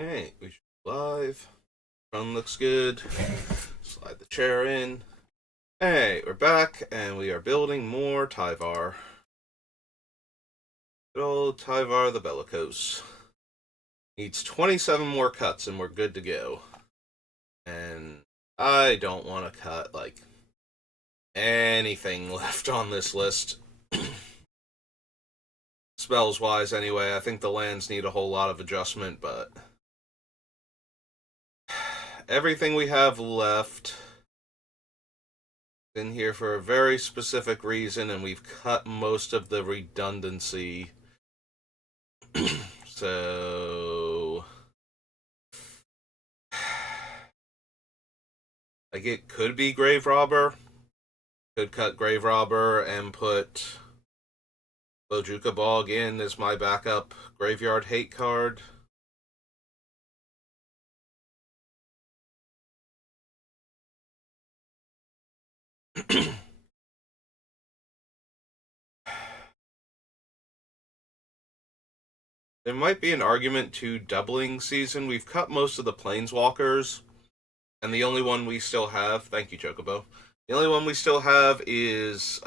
Hey, we should be live. Phone looks good. Slide the chair in. Hey, we're back, and we are building more Tyvar. Good old Tyvar the Bellicose. Needs 27 more cuts, and we're good to go. And I don't want to cut, anything left on this list. Spells-wise, anyway, I think the lands need a whole lot of adjustment, but everything we have left in here for a very specific reason, and we've cut most of the redundancy. So, it could be Grave Robber. Could cut Grave Robber and put Bojuka Bog in as my backup Graveyard Hate card. There might be an argument to doubling season. We've cut most of the Planeswalkers, and the only one we still have, thank you, Chocobo, the only one we still have is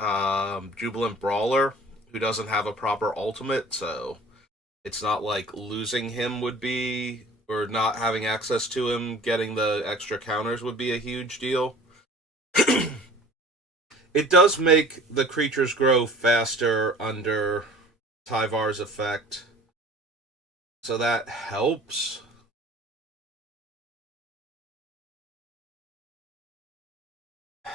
Jubilant Brawler, who doesn't have a proper ultimate, so it's not like losing him would be, or not having access to him, getting the extra counters would be a huge deal. It does make the creatures grow faster under Tyvar's effect, so that helps. I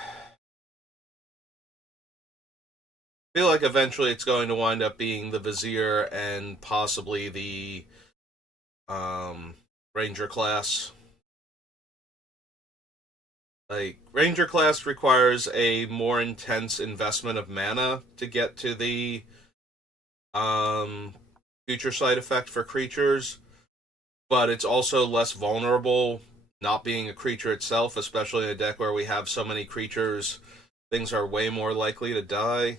feel like eventually it's going to wind up being the Vizier and possibly the Ranger class. Ranger class requires a more intense investment of mana to get to the future sight effect for creatures, but it's also less vulnerable not being a creature itself, especially in a deck where we have so many creatures. Things are way more likely to die.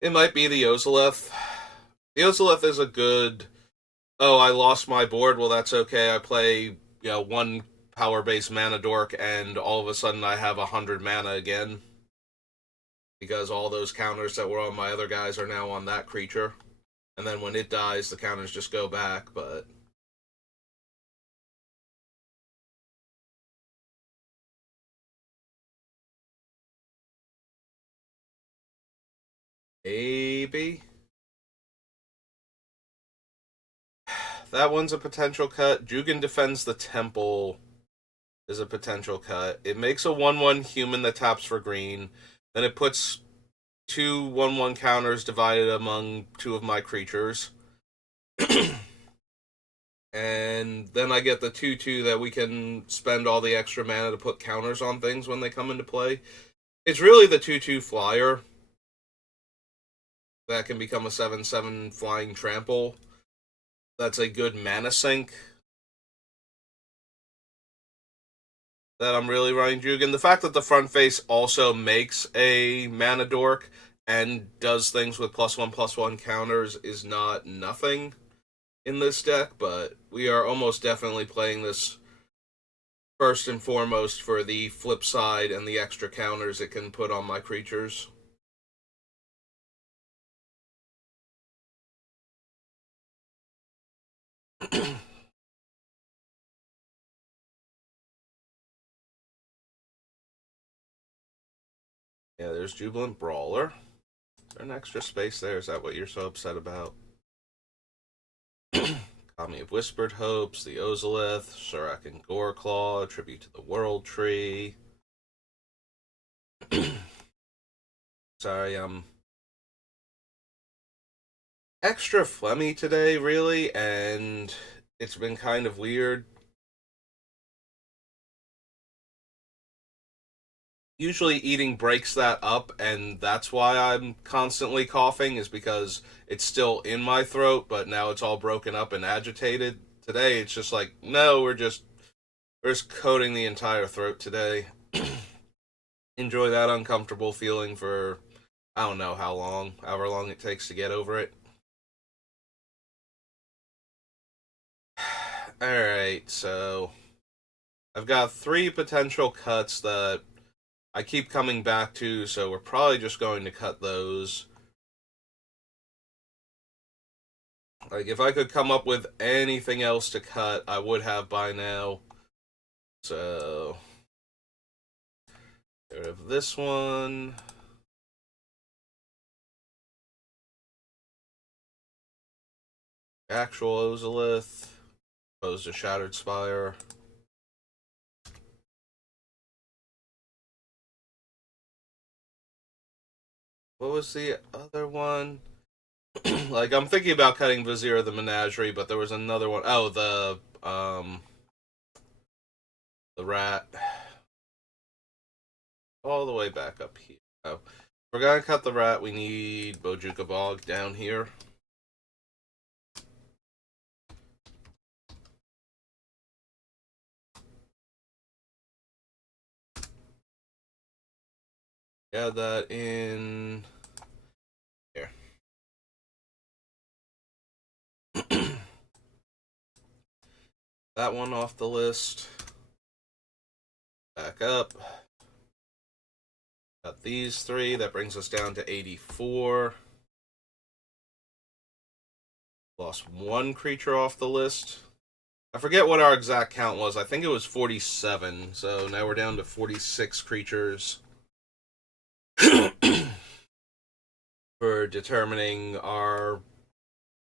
It might be the Ozolith. The Ozolith is a good, oh, I lost my board, well, that's okay. I play, one power-based mana dork, and all of a sudden I have 100 mana again. Because all those counters that were on my other guys are now on that creature. And then when it dies, the counters just go back, but maybe. That one's a potential cut. Jugan defends the temple is a potential cut. It makes a 1/1 human that taps for green. Then it puts two 1/1 counters divided among two of my creatures. And then I get the 2/2 that we can spend all the extra mana to put counters on things when they come into play. It's really the 2/2 flyer that can become a 7/7 flying trample. That's a good mana sink that I'm really running Jugan. The fact that the front face also makes a mana dork and does things with +1/+1 counters is not nothing in this deck, but we are almost definitely playing this first and foremost for the flip side and the extra counters it can put on my creatures. Yeah, there's Jubilant Brawler. Is there an extra space there? Is that what you're so upset about? Kami of Whispered Hopes, the Ozolith, Surak and Goreclaw, Tribute to the World Tree. Sorry, I'm extra phlegmy today, really, and it's been kind of weird. Usually eating breaks that up, and that's why I'm constantly coughing, is because it's still in my throat, but now it's all broken up and agitated. Today, it's just like, no, we're just coating the entire throat today. Enjoy that uncomfortable feeling for, I don't know how long, however long it takes to get over it. Alright, so I've got 3 potential cuts that I keep coming back to, so we're probably just going to cut those. Like, if I could come up with anything else to cut, I would have by now. So, get rid of this one. Actual Ozolith, opposed to Shattered Spire. What was the other one? Like, I'm thinking about cutting Vizier of the Menagerie, but there was another one. Oh, the rat. All the way back up here. Oh. We're gonna cut the rat, we need Bojuka Bog down here. Add that in here. That one off the list. Back up. Got these 3. That brings us down to 84. Lost 1 creature off the list. I forget what our exact count was. I think it was 47. So now we're down to 46 creatures for determining our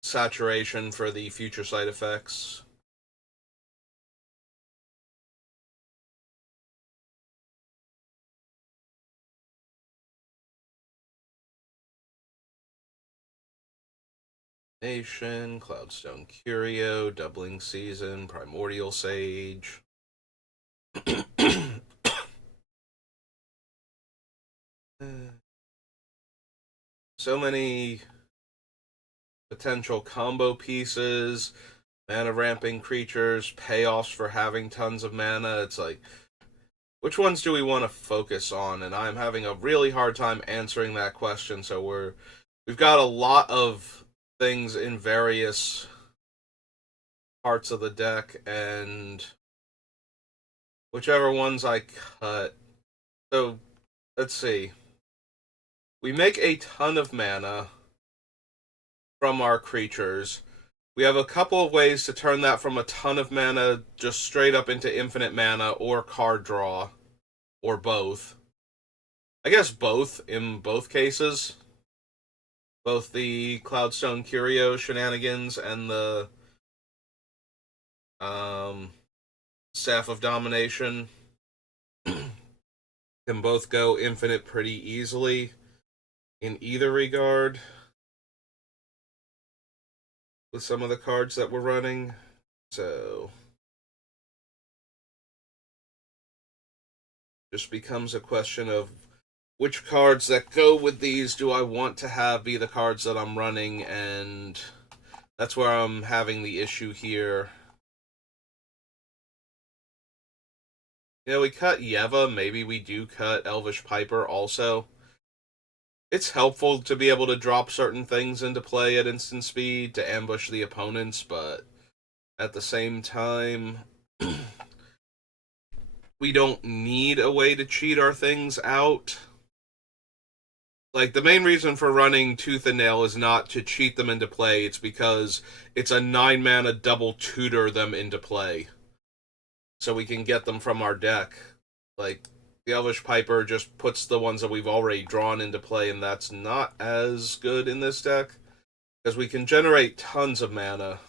saturation for the future side effects. Nation, Cloudstone Curio, Doubling Season, Primordial Sage. So many potential combo pieces, mana ramping creatures, payoffs for having tons of mana. It's like, which ones do we want to focus on? And I'm having a really hard time answering that question. So we've got a lot of things in various parts of the deck, and whichever ones I cut. So let's see. We make a ton of mana from our creatures. We have a couple of ways to turn that from a ton of mana just straight up into infinite mana, or card draw, or both. I guess both in both cases. Both the Cloudstone Curio shenanigans and the um, Staff of Domination can both go infinite pretty easily in either regard with some of the cards that we're running. So just becomes a question of which cards that go with these do I want to have be the cards that I'm running, and that's where I'm having the issue here. You know, we cut Yeva, maybe we do cut Elvish Piper also. It's helpful to be able to drop certain things into play at instant speed to ambush the opponents, but at the same time, we don't need a way to cheat our things out. Like, the main reason for running Tooth and Nail is not to cheat them into play, it's because it's a 9 mana double tutor them into play. So we can get them from our deck. Like, the Elvish Piper just puts the ones that we've already drawn into play, and that's not as good in this deck. Because we can generate tons of mana.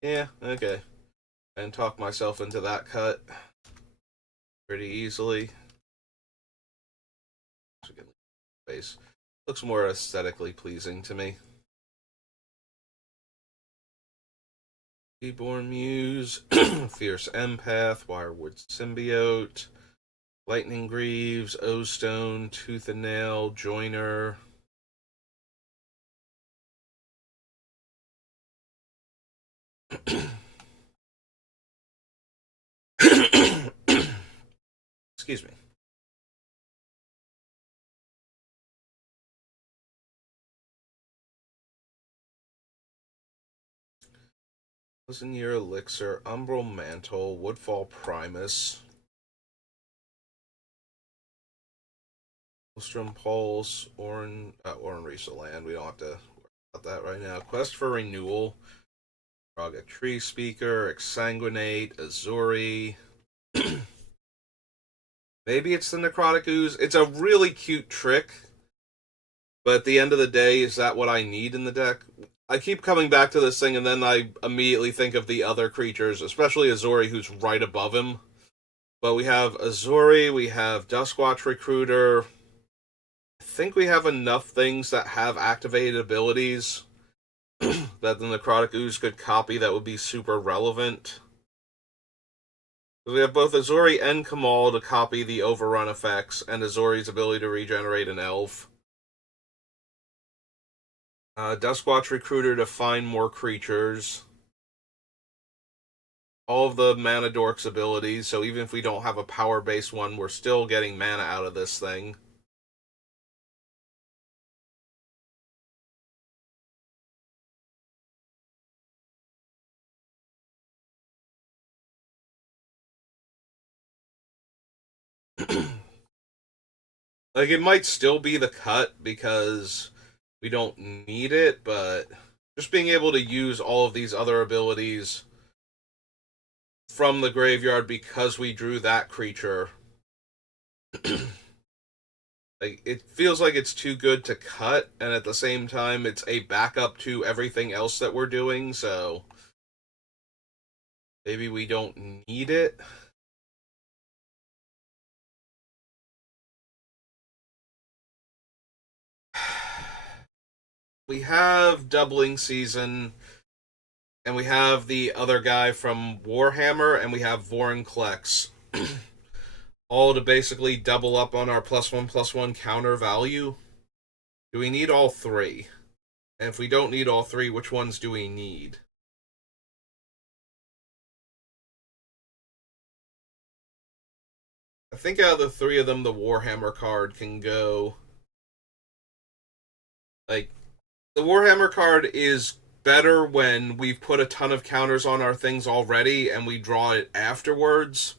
Yeah, okay. And talk myself into that cut pretty easily. Face looks more aesthetically pleasing to me. Reborn Muse, Fierce Empath, Wirewood Symbiote, Lightning Greaves, O-Stone, Tooth and Nail, Joiner. Excuse me. Thousand-Year Elixir, Umbral Mantle, Woodfall Primus, Maelstrom Pulse, Orin Reese Land. We don't have to worry about that right now. Quest for Renewal, Raga Tree Speaker, Exsanguinate, Azuri. Maybe it's the Necrotic Ooze. It's a really cute trick, but at the end of the day, is that what I need in the deck? I keep coming back to this thing, and then I immediately think of the other creatures, especially Azuri, who's right above him. But we have Azuri, we have Duskwatch Recruiter. I think we have enough things that have activated abilities that the Necrotic Ooze could copy that would be super relevant. We have both Azuri and Kamal to copy the overrun effects, and Azuri's ability to regenerate an elf. Duskwatch Recruiter to find more creatures. All of the Mana Dork's abilities, so even if we don't have a power-based one, we're still getting mana out of this thing. Like, it might still be the cut because we don't need it, but just being able to use all of these other abilities from the graveyard because we drew that creature, like, it feels like it's too good to cut, and at the same time it's a backup to everything else that we're doing, so maybe we don't need it. We have Doubling Season, and we have the other guy from Warhammer, and we have Vorinclex. All to basically double up on our +1/+1 counter value. Do we need all three? And if we don't need all three, which ones do we need? I think out of the three of them, the Warhammer card can go. Like, the Warhammer card is better when we've put a ton of counters on our things already and we draw it afterwards.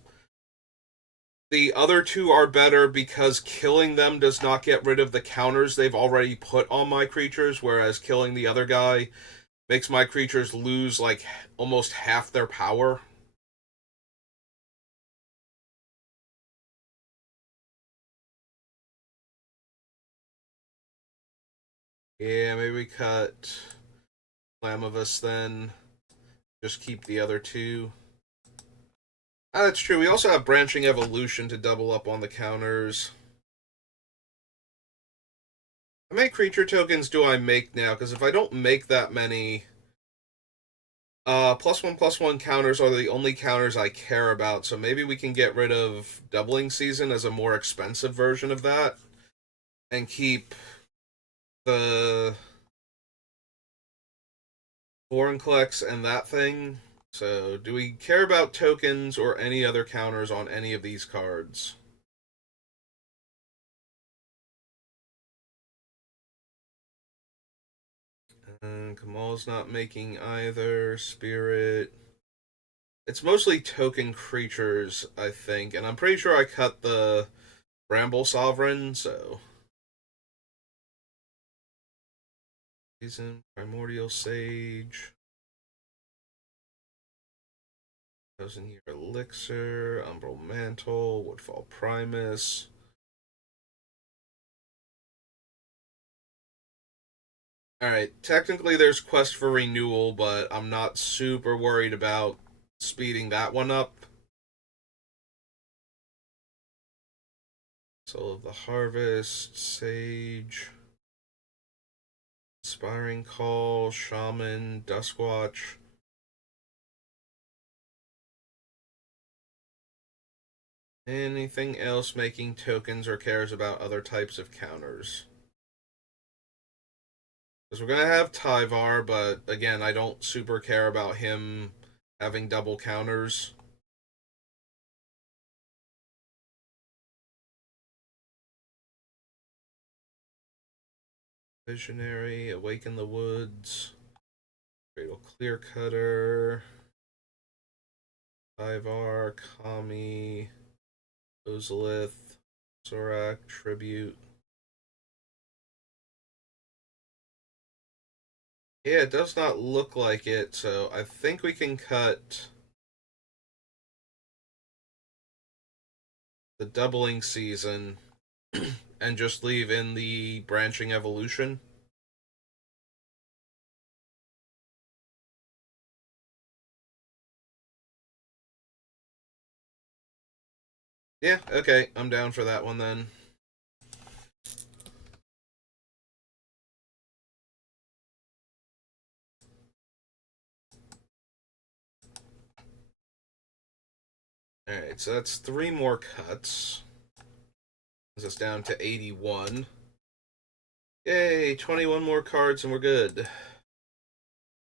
The other two are better because killing them does not get rid of the counters they've already put on my creatures, whereas killing the other guy makes my creatures lose like almost half their power. Yeah, maybe we cut Flammivus then. Just keep the other two. That's true. We also have Branching Evolution to double up on the counters. How many creature tokens do I make now? Because if I don't make that many, +1/+1 counters are the only counters I care about. So maybe we can get rid of Doubling Season as a more expensive version of that, and keep the Vorinclex and that thing. So, do we care about tokens or any other counters on any of these cards? And Kamal's not making either. Spirit. It's mostly token creatures, I think, and I'm pretty sure I cut the Bramble Sovereign, so. Season, Primordial Sage. Thousand-Year Elixir, Umbral Mantle, Woodfall Primus. Alright, technically there's Quest for Renewal, but I'm not super worried about speeding that one up. Soul of the Harvest, Sage, Inspiring Call, Shaman, Duskwatch. Anything else making tokens or cares about other types of counters? Because we're going to have Tyvar, but again, I don't super care about him having double counters. Visionary, Awaken the Woods, Cradle Clear Cutter. Tyvar, Kami, Ozolith, Zorak, Tribute. Yeah, it does not look like it, so I think we can cut the doubling season and just leave in the branching evolution. Yeah, okay, I'm down for that one then. Alright, so that's 3 more cuts. Brings us down to 81. Yay, 21 more cards and we're good.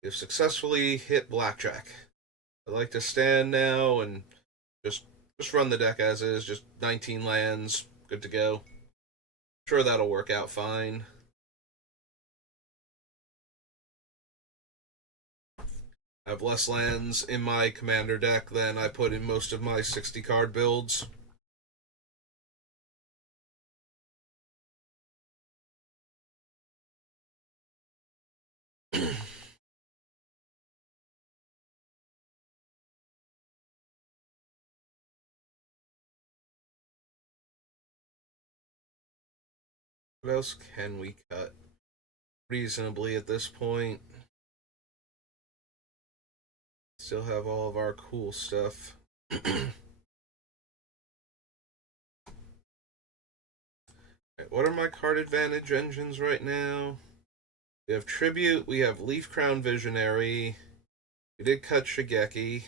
We've successfully hit blackjack. I'd like to stand now and just just run the deck as is, just 19 lands, good to go. Sure, that'll work out fine. I have less lands in my commander deck than I put in most of my 60 card builds. What else can we cut reasonably at this point? Still have all of our cool stuff. What are my card advantage engines right now? We have Tribute, we have Leaf Crown Visionary, we did cut Shigeki,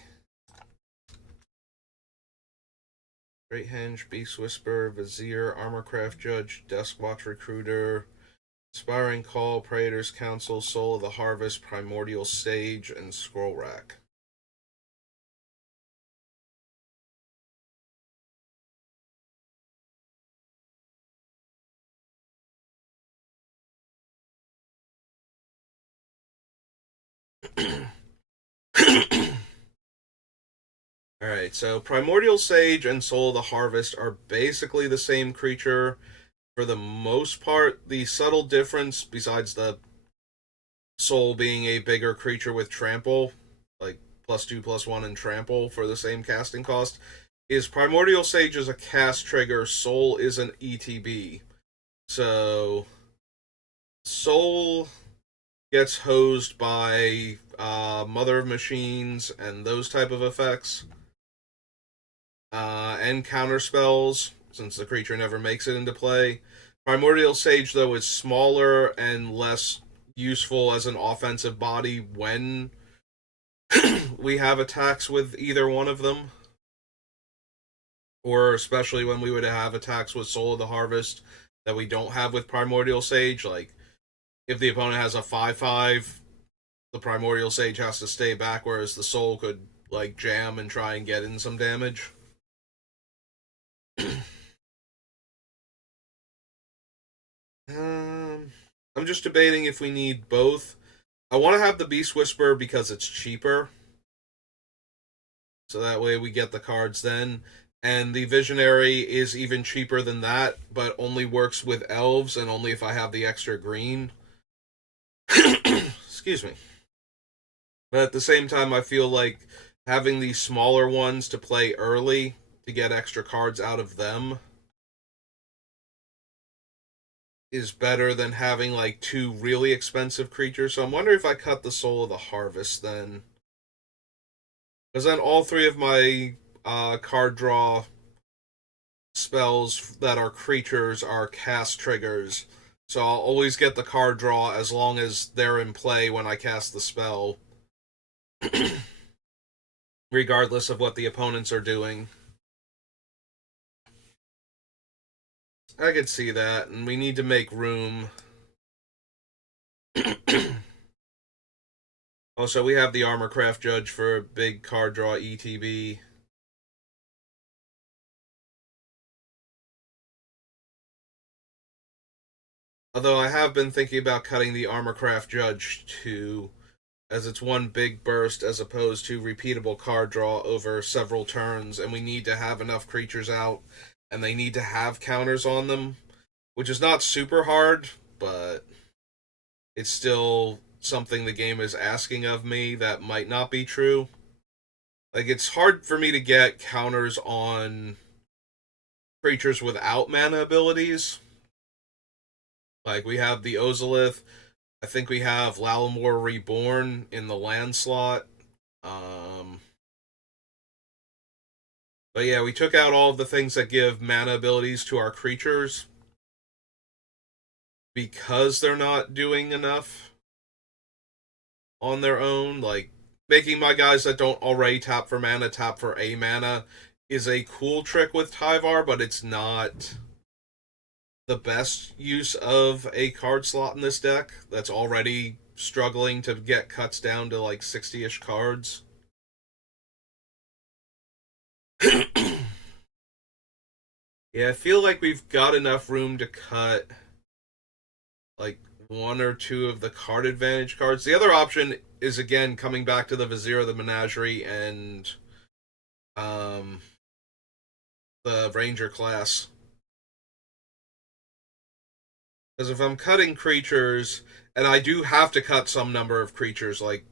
Great Henge, Beast Whisper, Vizier, Armorcraft Judge, Duskwatch Recruiter, Inspiring Call, Praetor's Council, Soul of the Harvest, Primordial Sage, and Scroll Rack. Alright, so Primordial Sage and Soul of the Harvest are basically the same creature for the most part. The subtle difference, besides the Soul being a bigger creature with Trample, like +2/+1 and Trample for the same casting cost, is Primordial Sage is a cast trigger, Soul is an ETB. So, Soul gets hosed by Mother of Machines and those type of effects. And counter spells, since the creature never makes it into play. Primordial Sage, though, is smaller and less useful as an offensive body when we have attacks with either one of them. Or especially when we would have attacks with Soul of the Harvest that we don't have with Primordial Sage. Like, if the opponent has a 5/5, the Primordial Sage has to stay back, whereas the Soul could, like, jam and try and get in some damage. I'm just debating if we need both. I want to have the Beast Whisper because it's cheaper. So that way we get the cards then. And the Visionary is even cheaper than that, but only works with elves and only if I have the extra green. Excuse me. But at the same time, I feel like having these smaller ones to play early to get extra cards out of them is better than having like 2 really expensive creatures. So I'm wondering if I cut the Soul of the Harvest then. Because then all 3 of my card draw spells that are creatures are cast triggers. So I'll always get the card draw as long as they're in play when I cast the spell, regardless of what the opponents are doing. I could see that, and we need to make room. Also, we have the Armorcraft Judge for a big card draw ETB. Although I have been thinking about cutting the Armorcraft Judge too, as it's one big burst as opposed to repeatable card draw over several turns, and we need to have enough creatures out, and they need to have counters on them, which is not super hard, but it's still something the game is asking of me that might not be true. Like, it's hard for me to get counters on creatures without mana abilities. Like, we have the Ozolith. I think we have Lalamore Reborn in the land slot. Um, but yeah, we took out all of the things that give mana abilities to our creatures because they're not doing enough on their own. Like, making my guys that don't already tap for mana tap for a mana is a cool trick with Tyvar, but it's not the best use of a card slot in this deck that's already struggling to get cuts down to like 60-ish cards. Yeah, I feel like we've got enough room to cut like one or two of the card advantage cards. The other option is again coming back to the Vizier, the Menagerie, and um, the Ranger class. Because if I'm cutting creatures, and I do have to cut some number of creatures, like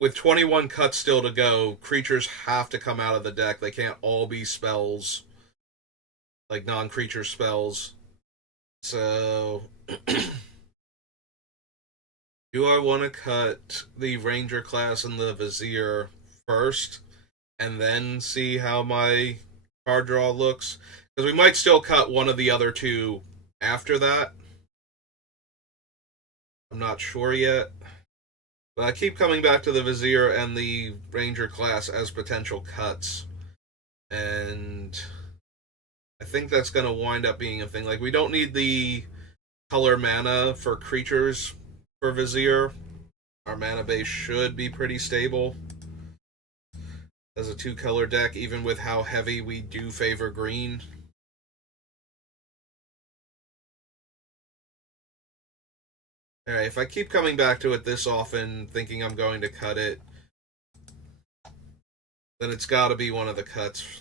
with 21 cuts still to go, creatures have to come out of the deck. They can't all be spells, like non-creature spells. So, do I want to cut the Ranger class and the Vizier first, and then see how my card draw looks? Because we might still cut one of the other two after that. I'm not sure yet. But I keep coming back to the Vizier and the Ranger class as potential cuts. And I think that's going to wind up being a thing. Like, we don't need the color mana for creatures for Vizier. Our mana base should be pretty stable as a two-color deck, even with how heavy we do favor green. Alright, if I keep coming back to it this often, thinking I'm going to cut it, then it's got to be one of the cuts.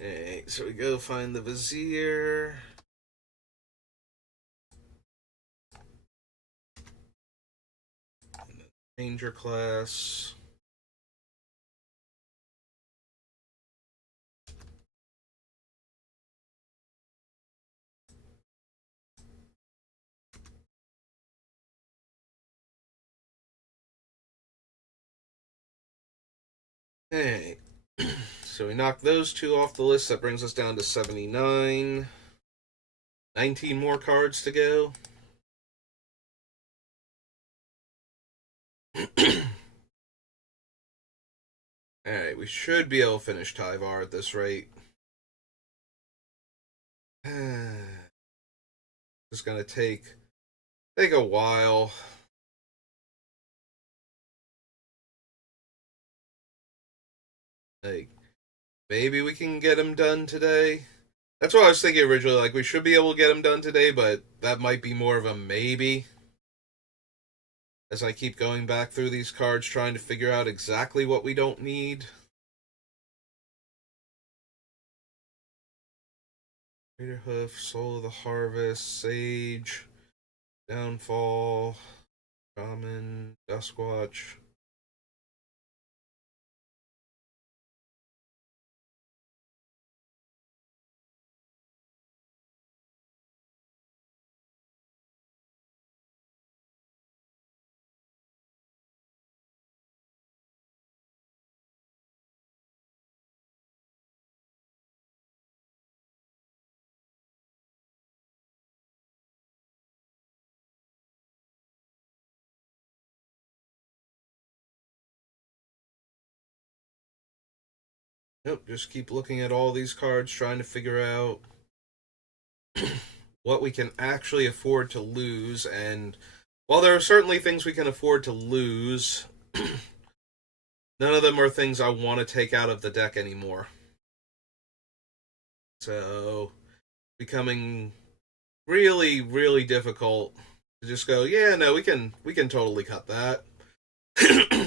Alright, so we go find the Vizier. Ranger class. Hey, so we knocked those two off the list. That brings us down to 79. 19 more cards to go. Alright, we should be able to finish Tyvar at this rate. It's gonna take a while. Like, maybe we can get him done today. That's what I was thinking originally. Like, we should be able to get him done today, but that might be more of a maybe. As I keep going back through these cards, trying to figure out exactly what we don't need. Greater Hoof, Soul of the Harvest, Sage, Downfall, Shaman, Duskwatch. Nope, just keep looking at all these cards, trying to figure out what we can actually afford to lose. And while there are certainly things we can afford to lose, none of them are things I want to take out of the deck anymore. So, becoming really, really difficult to just go, yeah, no, we can totally cut that.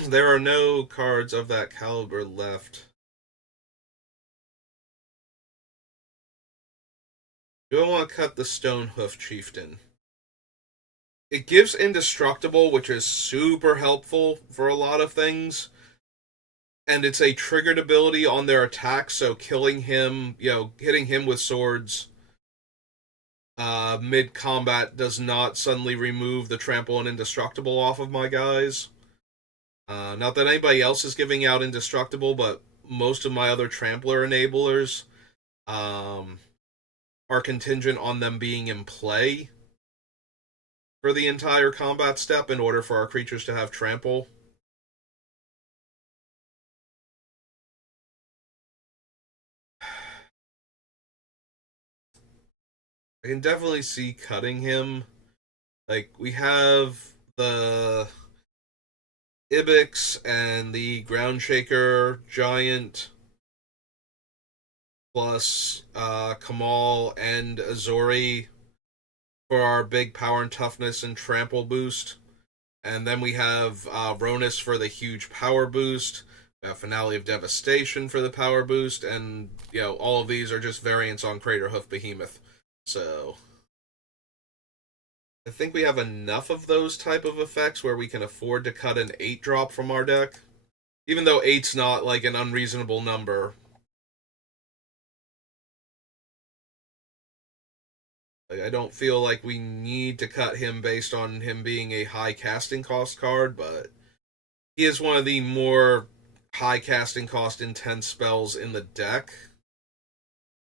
There are no cards of that caliber left. Do I want to cut the Stonehoof Chieftain? It gives indestructible, which is super helpful for a lot of things. And it's a triggered ability on their attack, so killing him, hitting him with swords mid combat does not suddenly remove the trample and indestructible off of my guys. Not that anybody else is giving out indestructible, but most of my other trampler enablers um, are contingent on them being in play for the entire combat step in order for our creatures to have trample. I can definitely see cutting him. Like, we have the Ibex and the Ground Shaker Giant, plus Kamal and Azori for our big power and toughness and trample boost. And then we have Ronus for the huge power boost, Finale of Devastation for the power boost, and all of these are just variants on Craterhoof Behemoth. So I think we have enough of those type of effects where we can afford to cut an 8 drop from our deck. Even though eight's not like an unreasonable number. Like, I don't feel like we need to cut him based on him being a high casting cost card, but he is one of the more high casting cost intense spells in the deck.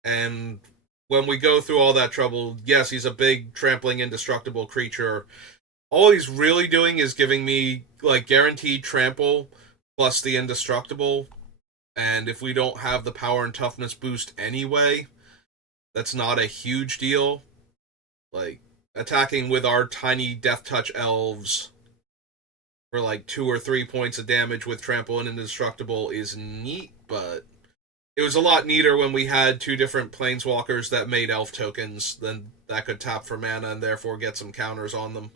And when we go through all that trouble, yes, he's a big trampling indestructible creature. All he's really doing is giving me like guaranteed trample plus the indestructible. And if we don't have the power and toughness boost anyway, that's not a huge deal. Like, attacking with our tiny death touch elves for like 2 or 3 points of damage with trample and indestructible is neat, but it was a lot neater when we had two different planeswalkers that made elf tokens, then that could tap for mana and therefore get some counters on them.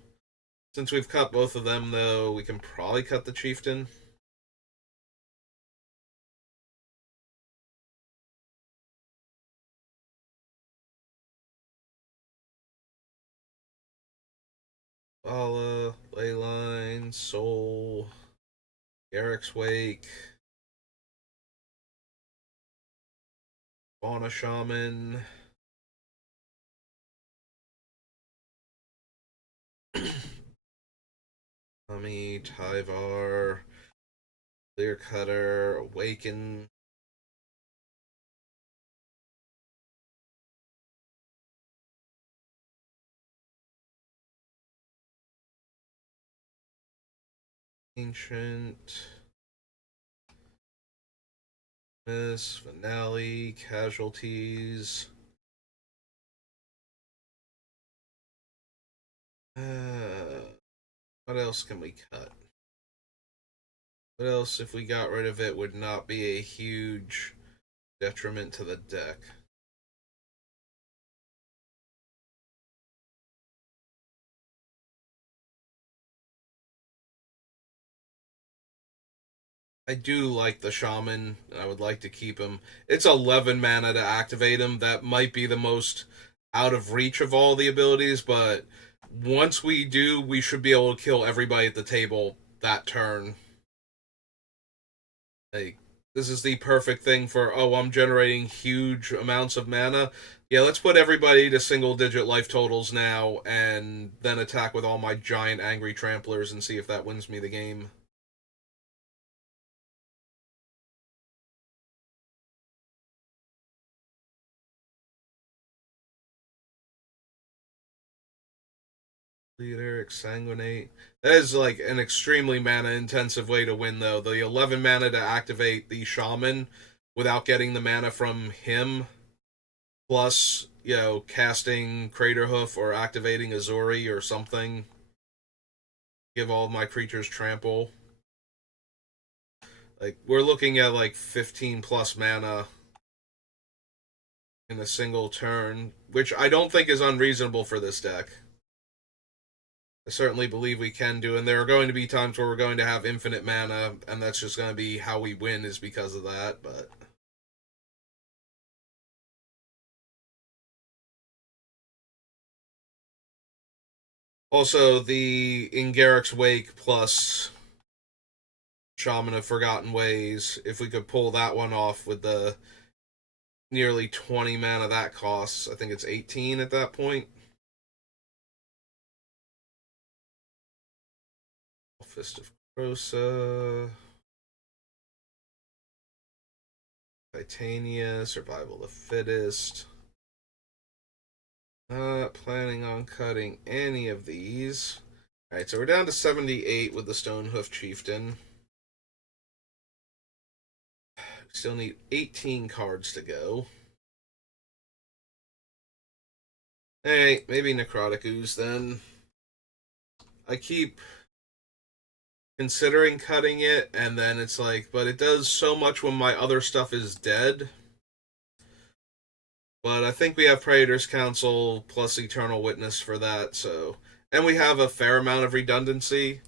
Since we've cut both of them, though, we can probably cut the chieftain. Vala, Leyline, Soul, Garrick's Wake, Fauna Shaman. Tommy, Tyvar, Clear Cutter, Awaken. Ancient, Miss, Finale, Casualties. What else can we cut? What else, if we got rid of it, would not be a huge detriment to the deck? I do like the Shaman. I would like to keep him. It's 11 mana to activate him. That might be the most out of reach of all the abilities, but once we do, we should be able to kill everybody at the table that turn. Like, this is the perfect thing for, oh, I'm generating huge amounts of mana. Yeah, let's put everybody to single digit life totals now and then attack with all my giant angry tramplers and see if that wins me the game. Leader, Exsanguinate. That is like an extremely mana intensive way to win, though. The 11 mana to activate the Shaman without getting the mana from him, plus, casting Craterhoof or activating Azori or something. Give all of my creatures trample. Like, we're looking at like 15 plus mana. in a single turn, which I don't think is unreasonable for this deck. I certainly believe we can do, and there are going to be times where we're going to have infinite mana, and that's just going to be how we win is because of that, but... Also, the In Garrick's Wake plus Shaman of Forgotten Ways, if we could pull that one off with the nearly 20 mana that costs, I think it's 18 at that point. Fist of Crosa, Titania, Survival of the Fittest. Not planning on cutting any of these. Alright, so we're down to 78 with the Stonehoof Chieftain. We still need 18 cards to go. Hey, maybe Necrotic Ooze then. I keep considering cutting it, and then it's like, but it does so much when my other stuff is dead. But I think we have Praetor's Council plus Eternal Witness for that, so... And we have a fair amount of redundancy.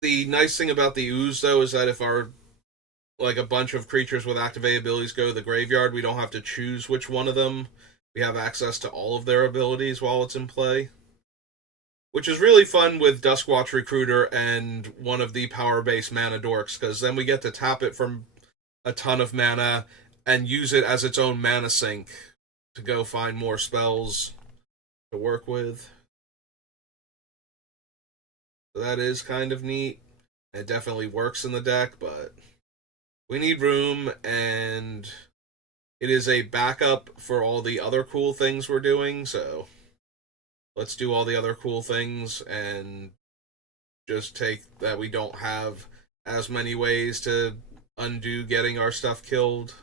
The nice thing about the Ooze, though, is that if our... like, a bunch of creatures with activated abilities go to the graveyard, we don't have to choose which one of them. We have access to all of their abilities while it's in play. Which is really fun with Duskwatch Recruiter and one of the power-based mana dorks, because then we get to tap it from a ton of mana and use it as its own mana sink to go find more spells to work with. So that is kind of neat. It definitely works in the deck, but we need room, and it is a backup for all the other cool things we're doing, so let's do all the other cool things and just take that we don't have as many ways to undo getting our stuff killed.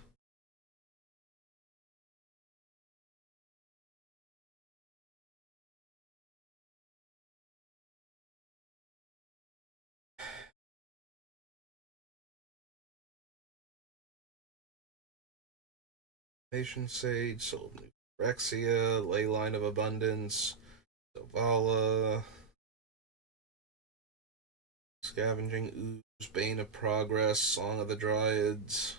Patient Sage, Soul of Rexia, Leyline of Abundance, Zavala, Scavenging Ooze, Bane of Progress, Song of the Dryads.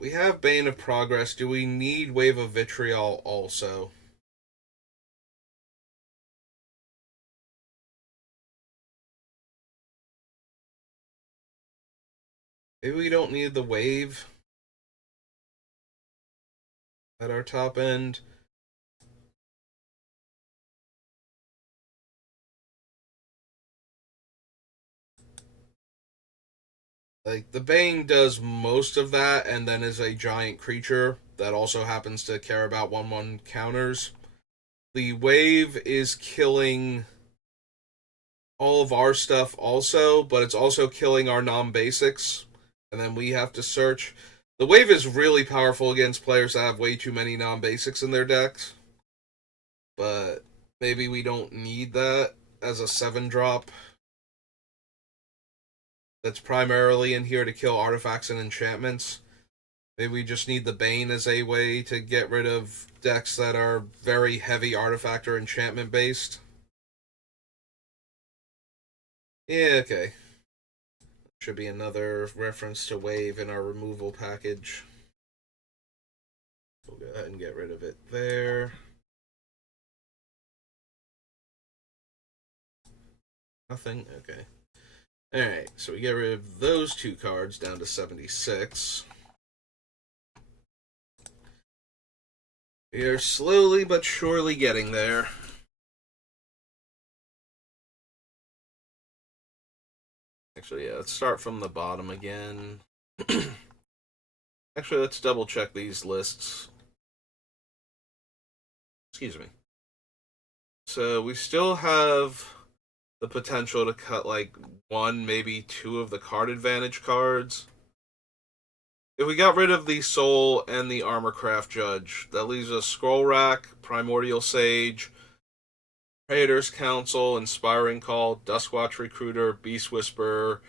We have Bane of Progress. Do we need Wave of Vitriol also? Maybe we don't need the wave at our top end. Like, the Bane does most of that and then is a giant creature that also happens to care about 1/1 counters. The wave is killing all of our stuff also, but it's also killing our non-basics, and then we have to search. The wave is really powerful against players that have way too many non-basics in their decks, but maybe we don't need that as a 7-drop that's primarily in here to kill artifacts and enchantments. Maybe we just need the Bane as a way to get rid of decks that are very heavy artifact or enchantment based. Yeah, okay. Should be another reference to wave in our removal package. We'll go ahead and get rid of it there. Nothing? Okay. Alright, so we get rid of those two cards down to 76. We are slowly but surely getting there. Actually, yeah, let's start from the bottom again. Actually, let's double check these lists. Excuse me. So we still have the potential to cut like one, maybe two of the card advantage cards. If we got rid of the Soul and the Armorcraft Judge, that leaves us Scroll Rack, Primordial Sage, Praetor's Council, Inspiring Call, Duskwatch Recruiter, Beast Whisperer,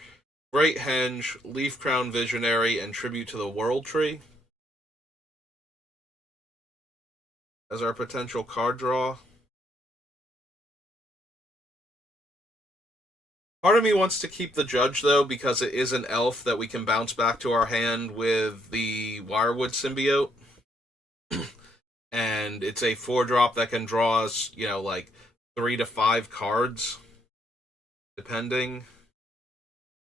Great Henge, Leaf Crown Visionary, and Tribute to the World Tree as our potential card draw. Part of me wants to keep the Judge, though, because it is an elf that we can bounce back to our hand with the Wirewood Symbiote. And it's a 4-drop that can draw us, like 3 to 5 cards, depending.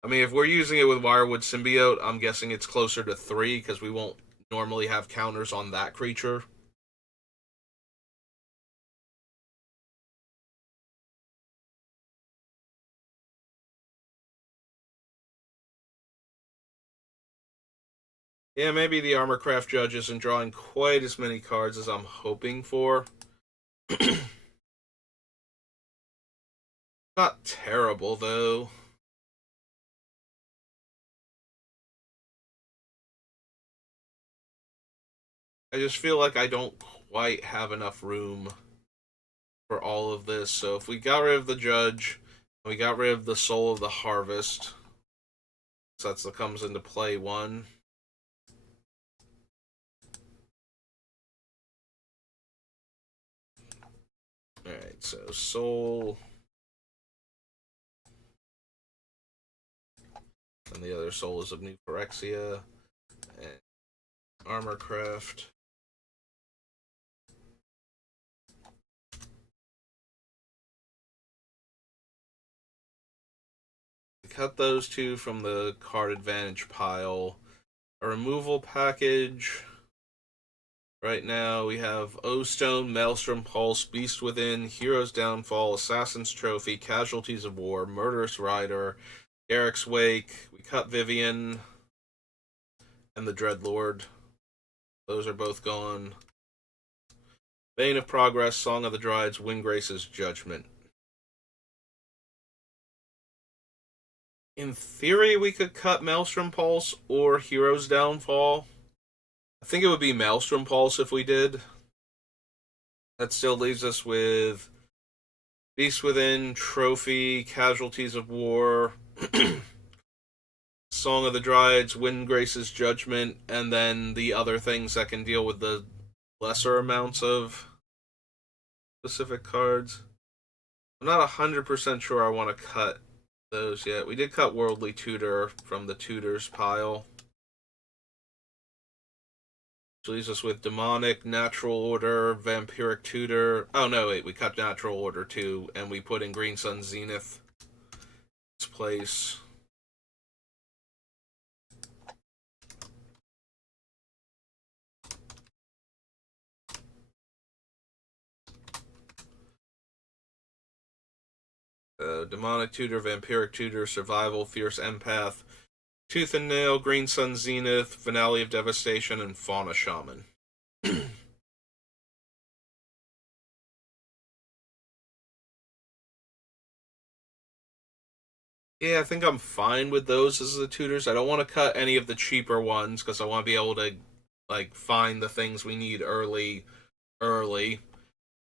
I mean, if we're using it with Wirewood Symbiote, I'm guessing it's closer to 3, because we won't normally have counters on that creature. Yeah, maybe the Armorcraft Judge isn't drawing quite as many cards as I'm hoping for. Not terrible, though. I just feel like I don't quite have enough room for all of this. So if we got rid of the Judge, we got rid of the Soul of the Harvest, so that comes into play 1. Alright, so Soul. And the other Soul is of New Phyrexia. And Armorcraft. Cut those 2 from the card advantage pile. A removal package. Right now we have O-Stone, Maelstrom Pulse, Beast Within, Hero's Downfall, Assassin's Trophy, Casualties of War, Murderous Rider, Garrick's Wake. We cut Vivian and the Dreadlord. Those are both gone. Bane of Progress, Song of the Dryades, Windgrace's Judgment. In theory, we could cut Maelstrom Pulse or Hero's Downfall. I think it would be Maelstrom Pulse if we did. That still leaves us with Beast Within, Trophy, Casualties of War, Song of the Dryades, Windgrace's Judgment, and then the other things that can deal with the lesser amounts of specific cards. I'm not 100% sure I want to cut those yet. We did cut Worldly Tutor from the Tutors pile. Which leaves us with Demonic, Natural Order, Vampiric Tutor. Oh no, wait, we cut Natural Order too, and we put in Green Sun Zenith its place. Demonic Tutor, Vampiric Tutor, Survival, Fierce Empath, Tooth and Nail, Green Sun Zenith, Finale of Devastation, and Fauna Shaman. Yeah, I think I'm fine with those as the tutors. I don't want to cut any of the cheaper ones because I want to be able to find the things we need early.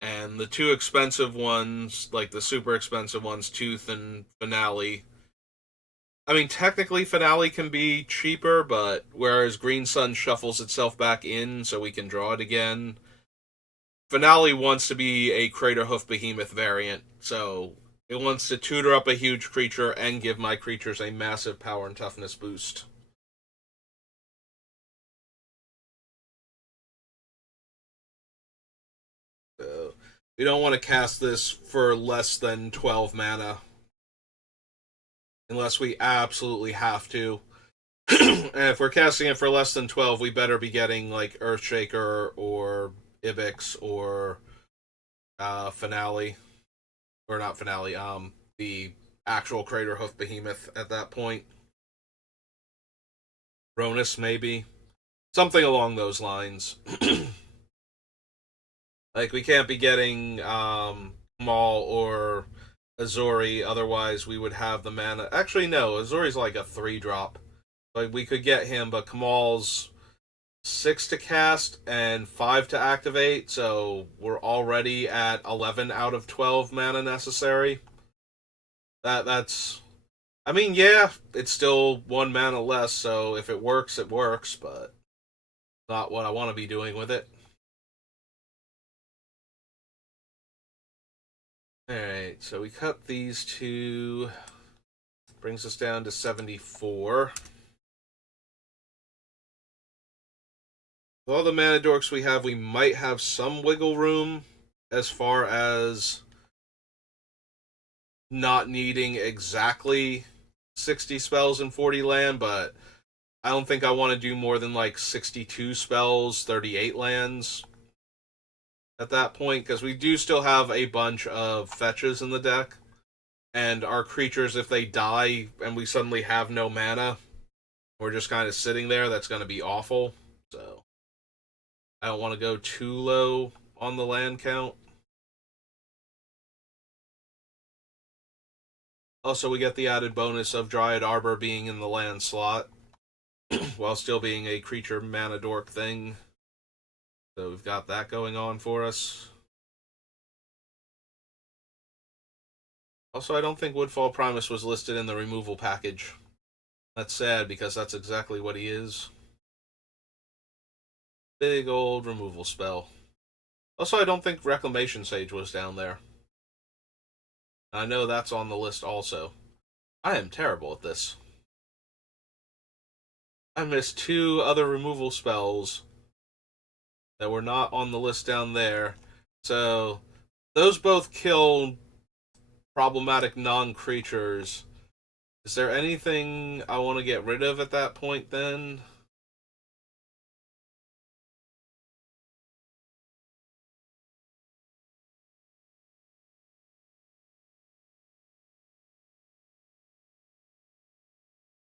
And the 2 expensive ones, like the super expensive ones, Tooth and Finale. I mean, technically Finale can be cheaper, but whereas Green Sun shuffles itself back in so we can draw it again, Finale wants to be a Craterhoof Behemoth variant, so it wants to tutor up a huge creature and give my creatures a massive power and toughness boost. So we don't want to cast this for less than 12 mana. Unless we absolutely have to. And if we're casting it for less than 12, we better be getting like Earthshaker or Ibex or Finale. Or not Finale, the actual Craterhoof Behemoth at that point. Ronus, maybe. Something along those lines. Like, we can't be getting Maul or Azori, otherwise we would have the mana. Actually, no, Azori's like a 3-drop. Like, we could get him, but Kamal's 6 to cast and 5 to activate, so we're already at 11 out of 12 mana necessary. That's I mean, yeah, it's still 1 mana less, so if it works, it works, but not what I want to be doing with it. Alright, so we cut these two. Brings us down to 74. With all the mana dorks we have, we might have some wiggle room as far as not needing exactly 60 spells and 40 land, but I don't think I want to do more than like 62 spells, 38 lands at that point, because we do still have a bunch of fetches in the deck. And our creatures, if they die and we suddenly have no mana, we're just kind of sitting there, that's going to be awful. So I don't want to go too low on the land count. Also, we get the added bonus of Dryad Arbor being in the land slot while still being a creature mana dork thing. So we've got that going on for us. Also, I don't think Woodfall Primus was listed in the removal package. That's sad because that's exactly what he is. Big old removal spell. Also, I don't think Reclamation Sage was down there. I know that's on the list also. I am terrible at this. I missed 2 other removal spells that were not on the list down there. So, those both kill problematic non-creatures. Is there anything I want to get rid of at that point then?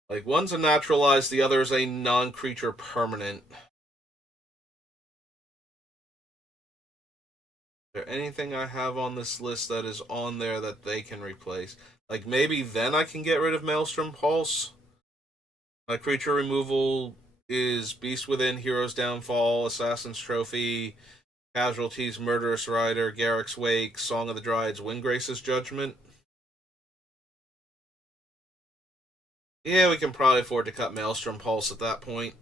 Like, one's a naturalized, the other is a non-creature permanent. Is there anything I have on this list that is on there that they can replace? Like, maybe then I can get rid of Maelstrom Pulse? My creature removal is Beast Within, Hero's Downfall, Assassin's Trophy, Casualties, Murderous Rider, Garrick's Wake, Song of the Dryads, Windgrace's Judgment. Yeah, we can probably afford to cut Maelstrom Pulse at that point.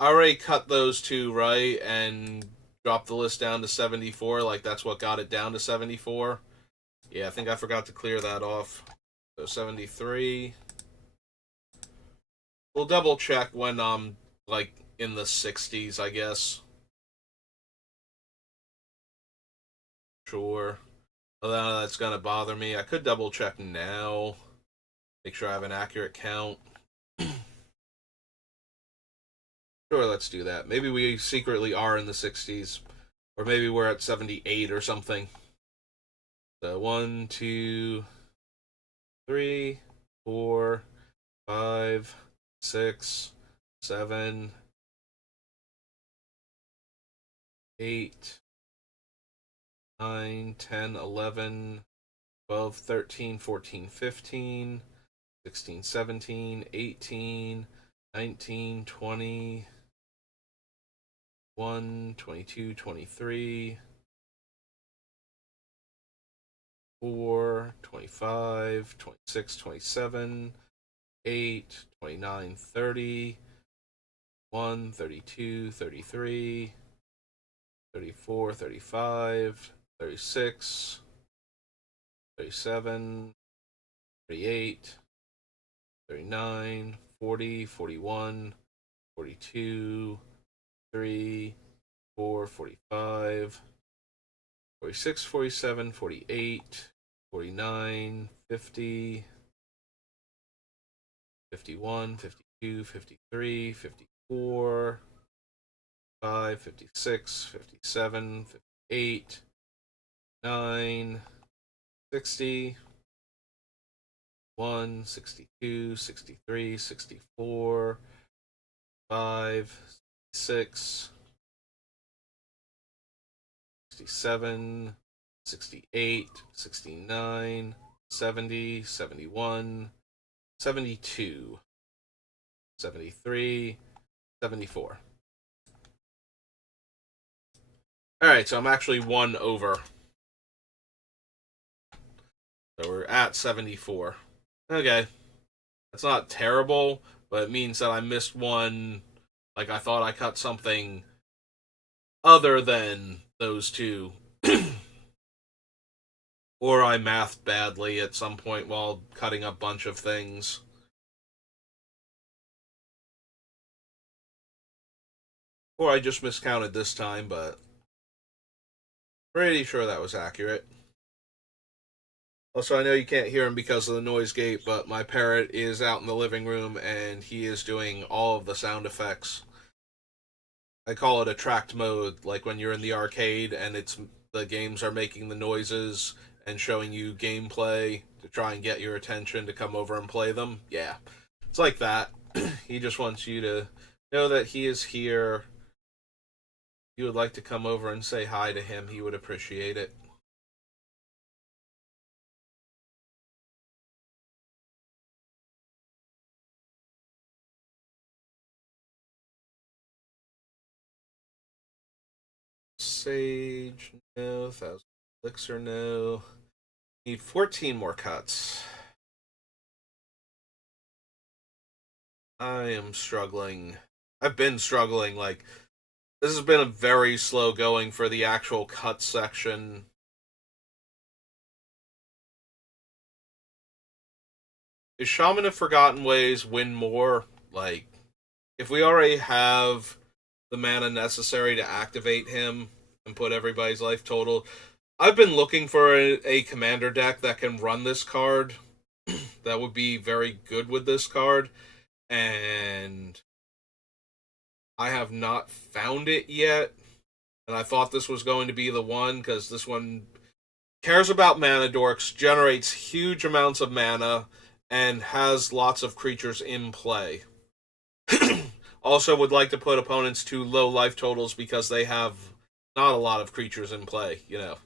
I already cut those two, right? And dropped the list down to 74. Like, that's what got it down to 74. Yeah, I think I forgot to clear that off. So 73. We'll double check when I'm, like, in the 60s, I guess. Sure. Well, that's gonna bother me. I could double check now. Make sure I have an accurate count. Sure, let's do that. Maybe we secretly are in the 60s. Or maybe we're at 78 or something. So 1, 2, 3, 4, 5, 6, 7, 8, 9, 10, 11, 12, 13, 14, 15, 16, 17, 18, 19, 20, 1, 22, 23, 4, 25, 26, 27, 8, 29, 30, 1, 32, 33, 34, 35, 36, 37, 38, 39, 40, 41, 42, 3, 4, 45, 46, 47, 48, 49, 50, 51, 52, 53, 54, 55, 56, 57, 58, 9, 60, 1, 62, 63, 64, 5, 6, 67, 68, 69, 70, 71, 72, 73, 74. Alright, so I'm actually one over. So we're at 74. Okay. That's not terrible, but it means that I missed one. Like, I thought I cut something other than those two. Or I mathed badly at some point while cutting a bunch of things. Or I just miscounted this time, but pretty sure that was accurate. Also, I know you can't hear him because of the noise gate, but my parrot is out in the living room and he is doing all of the sound effects. I call it attract mode, like when you're in the arcade and it's the games are making the noises and showing you gameplay to try and get your attention to come over and play them. Yeah, it's like that. He just wants you to know that he is here. If you would like to come over and say hi to him, he would appreciate it. Sage, no. 1,000 elixir, no. Need 14 more cuts. I am struggling. I've been struggling. Like, this has been a very slow going for the actual cut section. Is Shaman of Forgotten Ways win more? Like, if we already have the mana necessary to activate him and put everybody's life total, I've been looking for a commander deck that can run this card. That would be very good with this card. And I have not found it yet. And I thought this was going to be the one because this one cares about mana dorks, generates huge amounts of mana, and has lots of creatures in play. Also, would like to put opponents to low life totals because they have not a lot of creatures in play. You know,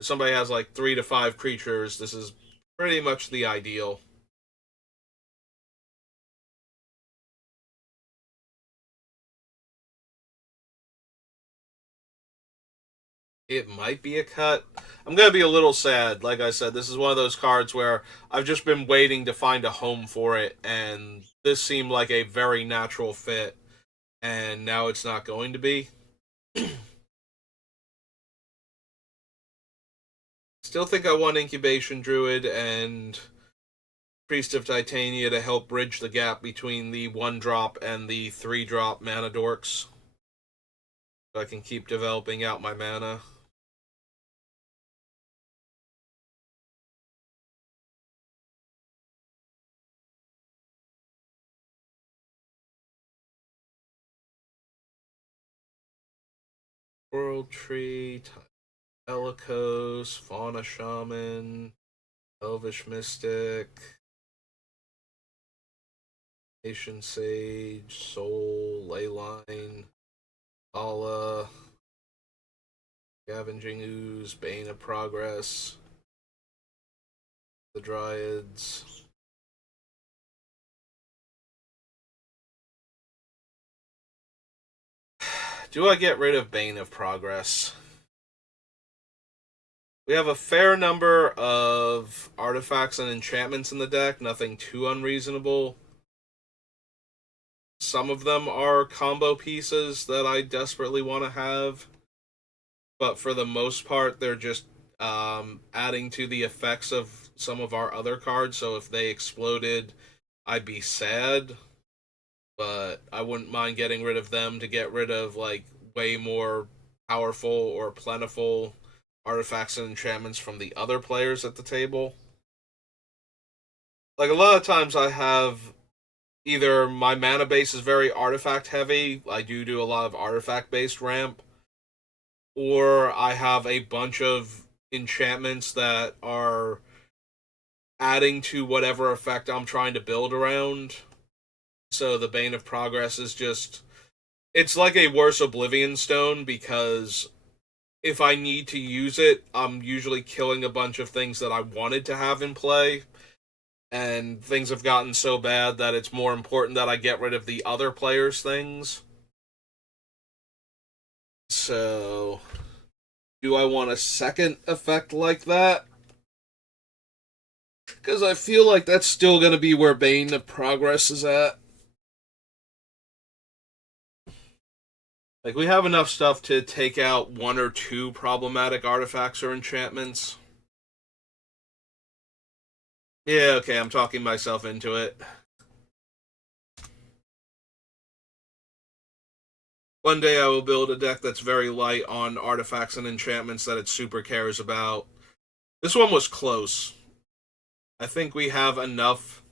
if somebody has like 3 to 5 creatures, this is pretty much the ideal. It might be a cut. I'm going to be a little sad. Like I said, this is one of those cards where I've just been waiting to find a home for it, and this seemed like a very natural fit, and now it's not going to be. Still think I want Incubation Druid and Priest of Titania to help bridge the gap between the 1 drop and the 3 drop mana dorks. So I can keep developing out my mana. World Tree, Elikos, Fauna Shaman, Elvish Mystic, Nation Sage, Soul, Leyline, Allah, Scavenging Ooze, Bane of Progress, the Dryads. Do I get rid of Bane of Progress? We have a fair number of artifacts and enchantments in the deck, nothing too unreasonable. Some of them are combo pieces that I desperately want to have, but for the most part, they're just adding to the effects of some of our other cards. So if they exploded, I'd be sad, but I wouldn't mind getting rid of them to get rid of like way more powerful or plentiful artifacts and enchantments from the other players at the table. Like a lot of times, I have either my mana base is very artifact heavy. I do a lot of artifact based ramp, or I have a bunch of enchantments that are adding to whatever effect I'm trying to build around. So the Bane of Progress is just, it's like a worse Oblivion Stone because if I need to use it, I'm usually killing a bunch of things that I wanted to have in play, and things have gotten so bad that it's more important that I get rid of the other players' things. So, do I want a second effect like that? Because I feel like that's still going to be where Bane of Progress is at. Like, we have enough stuff to take out one or two problematic artifacts or enchantments. Yeah, okay, I'm talking myself into it. One day I will build a deck that's very light on artifacts and enchantments that it super cares about. This one was close. I think we have enough,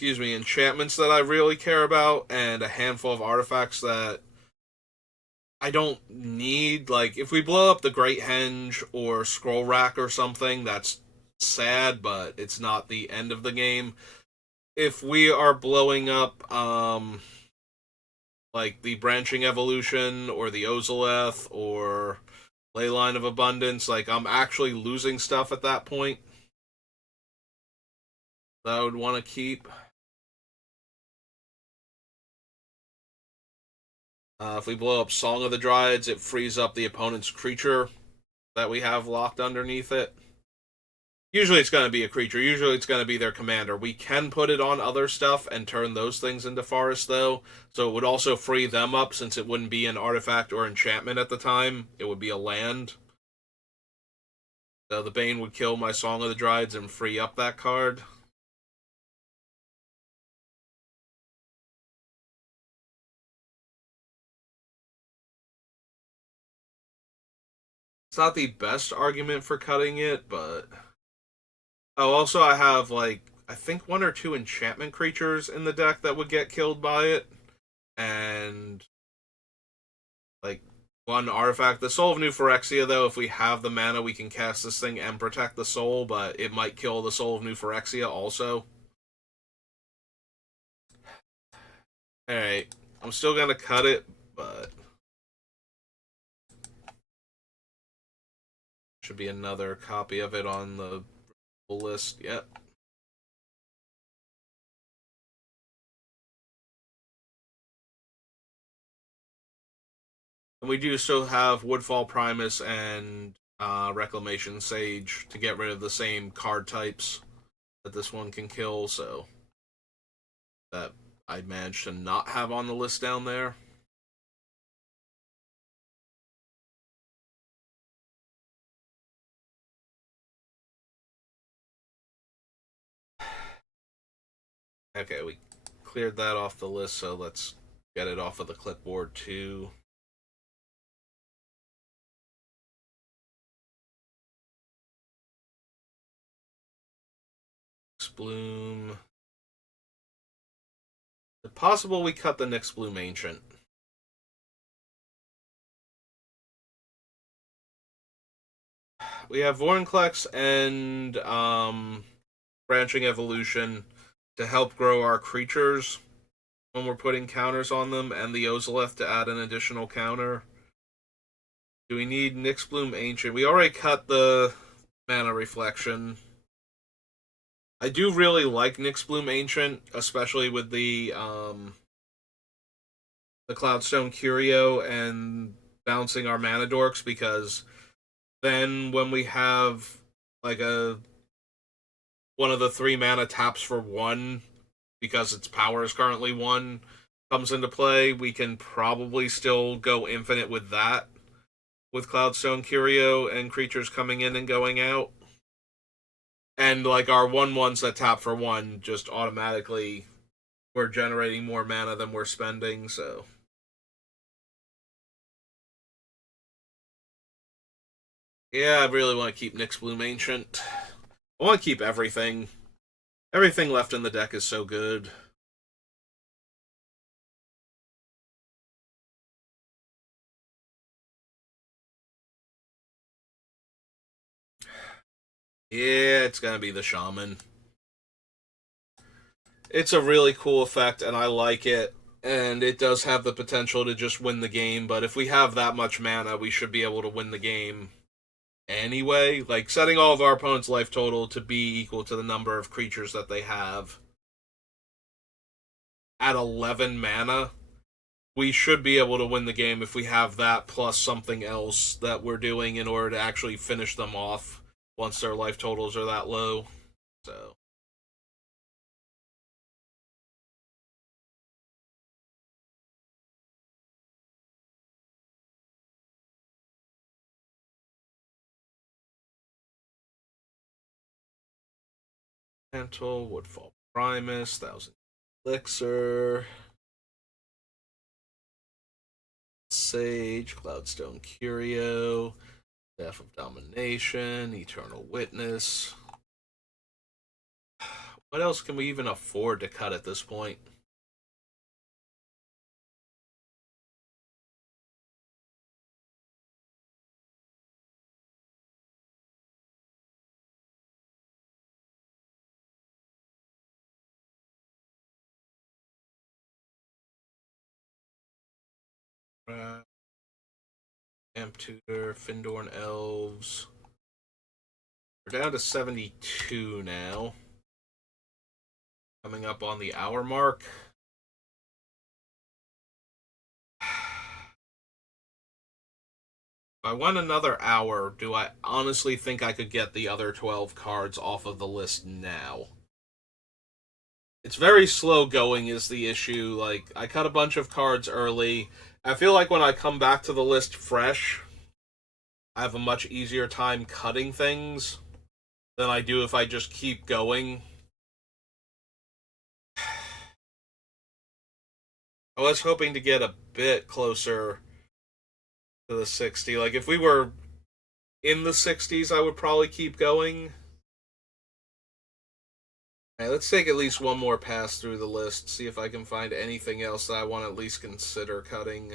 enchantments that I really care about, and a handful of artifacts that I don't need. Like, if we blow up the Great Henge or Scroll Rack or something, that's sad, but it's not the end of the game. If we are blowing up, like the Branching Evolution or the Ozoleth or Leyline of Abundance, like, I'm actually losing stuff at that point that I would want to keep. If we blow up Song of the Dryads, it frees up the opponent's creature that we have locked underneath it. Usually it's going to be a creature. Usually it's going to be their commander. We can put it on other stuff and turn those things into forest, though. So it would also free them up since it wouldn't be an artifact or enchantment at the time. It would be a land. So the Bane would kill my Song of the Dryads and free up that card. It's not the best argument for cutting it, but... Oh, also I have, like, I think one or two enchantment creatures in the deck that would get killed by it. And like one artifact. The Soul of New Phyrexia, though, if we have the mana, we can cast this thing and protect the soul, but it might kill the Soul of New Phyrexia also. Alright, I'm still gonna cut it, but should be another copy of it on the list. Yep. And we do still have Woodfall Primus and Reclamation Sage to get rid of the same card types that this one can kill, so that I managed to not have on the list down there. Okay, we cleared that off the list, so let's get it off of the clipboard too. Bloom. Is it possible we cut the Nyx Bloom Ancient? We have Vorinclex and Branching Evolution to help grow our creatures when we're putting counters on them, and the Ozoleth to add an additional counter. Do we need Nyx Bloom Ancient? We already cut the Mana Reflection. I do really like Nyx Bloom Ancient, especially with the Cloudstone Curio and bouncing our Mana Dorks, because then when we have like a one of the 3 mana taps for 1 because its power is currently 1 comes into play, we can probably still go infinite with that, with Cloudstone Curio and creatures coming in and going out. And like our 1/1s that tap for 1, just automatically we're generating more mana than we're spending, so yeah, I really want to keep Nyx Bloom Ancient. I want to keep everything. Everything left in the deck is so good. Yeah, it's gonna be the Shaman. It's a really cool effect, and I like it. and it does have the potential to just win the game, but if we have that much mana, we should be able to win the game anyway. Like, setting all of our opponent's life total to be equal to the number of creatures that they have at 11 mana, we should be able to win the game if we have that plus something else that we're doing in order to actually finish them off once their life totals are that low. So, Mantle, Woodfall Primus, Thousand Elixir, Sage, Cloudstone Curio, Death of Domination, Eternal Witness. What else can we even afford to cut at this point? Amp Tutor, Findorn Elves. We're down to 72 now. Coming up on the hour mark. If I won another hour, do I honestly think I could get the other 12 cards off of the list now? It's very slow going, is the issue. Like, I cut a bunch of cards early. I feel like when I come back to the list fresh, I have a much easier time cutting things than I do if I just keep going. I was hoping to get a bit closer to the 60. Like, if we were in the 60s, I would probably keep going. Right, let's take at least one more pass through the list, see if I can find anything else that I want to at least consider cutting.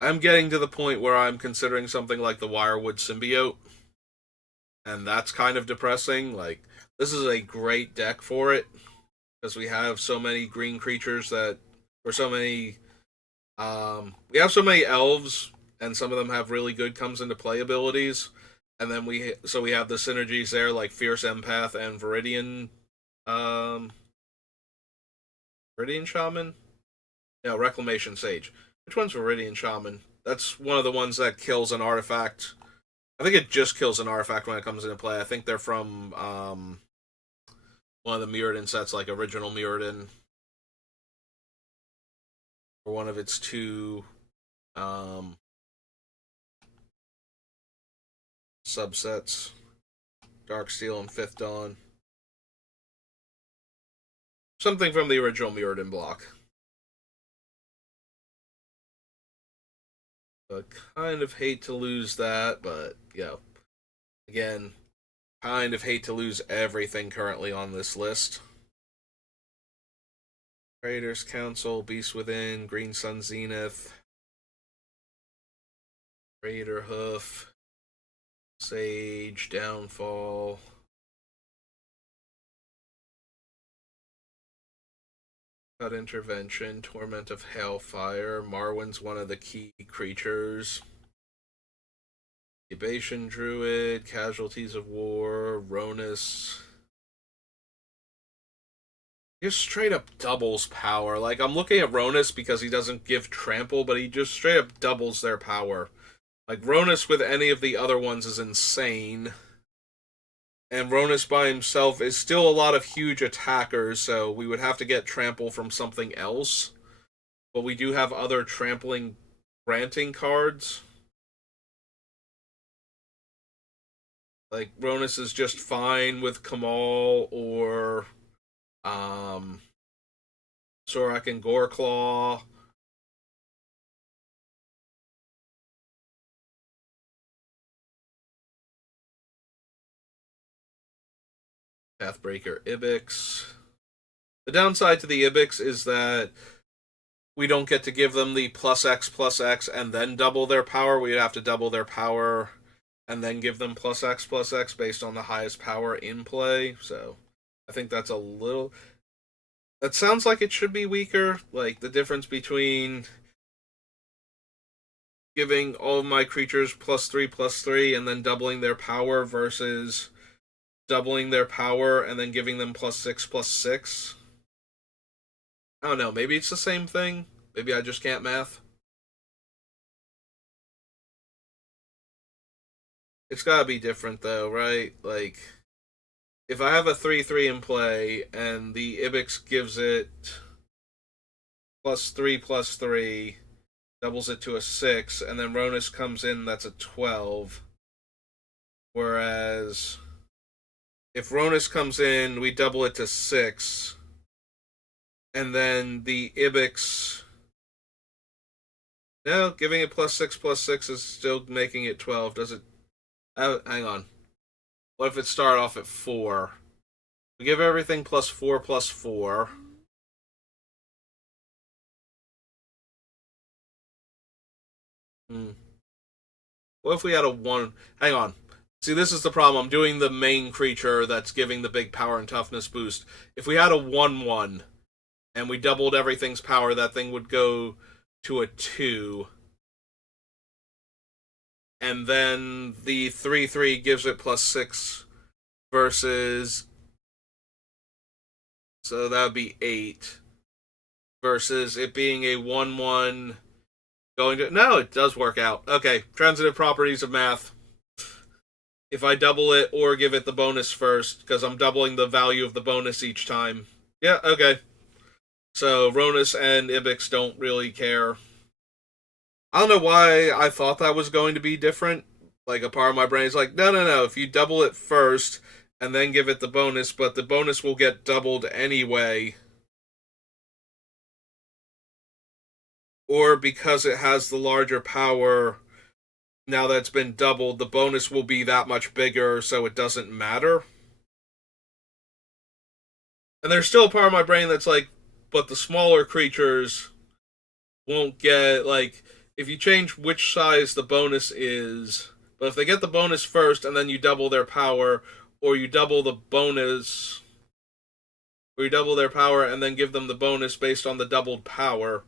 I'm getting to the point where I'm considering something like the Wirewood Symbiote, and that's kind of depressing. Like, this is a great deck for it, because we have so many green creatures that, or so many, we have so many elves, and some of them have really good comes into play abilities, and then we have the synergies there like Fierce Empath and um, Viridian Shaman. No, Reclamation Sage. Which one's Viridian Shaman? That's one of the ones that kills an artifact. I think it just kills an artifact when it comes into play. I think they're from one of the Mirrodin sets, like original Mirrodin, or one of its two um, subsets, Darksteel and Fifth Dawn. Something from the original Mirrodin block. I kind of hate to lose that, but yeah, again, kind of hate to lose everything currently on this list. Raiders Council, Beast Within, Green Sun Zenith, Raider Hoof, Sage, Downfall. Cut Intervention, Torment of Hailfire. Marwyn's one of the key creatures. Ebation Druid, Casualties of War, Ronus. Just straight up doubles power. Like, I'm looking at Ronus because he doesn't give trample, but he just straight up doubles their power. Like, Ronus with any of the other ones is insane. And Ronus by himself is still a lot of huge attackers, so we would have to get trample from something else. But we do have other trampling granting cards. Like, Ronus is just fine with Kamal or Sorak and Goreclaw. Pathbreaker Ibex. The downside to the Ibex is that we don't get to give them the plus X and then double their power. We'd have to double their power and then give them plus X based on the highest power in play. So I think that's a little. That sounds like it should be weaker. Like the difference between giving all of my creatures plus three, and then doubling their power versus doubling their power and then giving them plus 6. I don't know. Maybe it's the same thing. Maybe I just can't math. It's gotta be different though, right? Like, if I have a 3/3 in play and the Ibix gives it plus 3, doubles it to a 6, and then Ronus comes in, that's a 12. Whereas if Ronus comes in, we double it to 6, and then the Ibix. No, giving it plus 6 is still making it 12. Does it? Hang on. What if it started off at 4? We give everything plus 4. Hmm. What if we had a 1? Hang on. See, this is the problem. I'm doing the main creature that's giving the big power and toughness boost. If we had a 1/1 and we doubled everything's power, that thing would go to a 2. And then the 3/3 gives it plus 6 versus. So that would be 8. Versus it being a 1/1 going to. No, it does work out. Okay, transitive properties of math. If I double it or give it the bonus first, because I'm doubling the value of the bonus each time. Yeah, okay. So Ronus and Ibix don't really care. I don't know why I thought that was going to be different. Like, a part of my brain is like, no. If you double it first and then give it the bonus, but the bonus will get doubled anyway. Or because it has the larger power, now that it's been doubled, the bonus will be that much bigger, so it doesn't matter. And there's still a part of my brain that's like, but the smaller creatures won't get, like, if you change which size the bonus is, but if they get the bonus first and then you double their power, or you double the bonus, or you double their power and then give them the bonus based on the doubled power,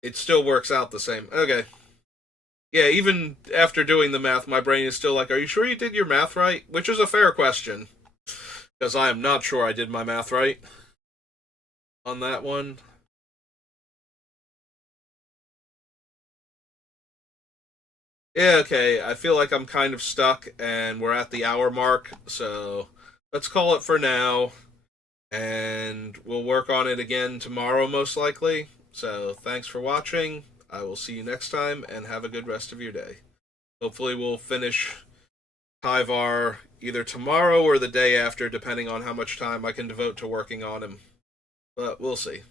it still works out the same. Okay. Yeah, even after doing the math, my brain is still like, are you sure you did your math right? Which is a fair question, because I am not sure I did my math right on that one. Yeah, okay. I feel like I'm kind of stuck, and we're at the hour mark, so let's call it for now, and we'll work on it again tomorrow, most likely. So thanks for watching. I will see you next time, and have a good rest of your day. Hopefully, we'll finish Tyvar either tomorrow or the day after, depending on how much time I can devote to working on him. But we'll see.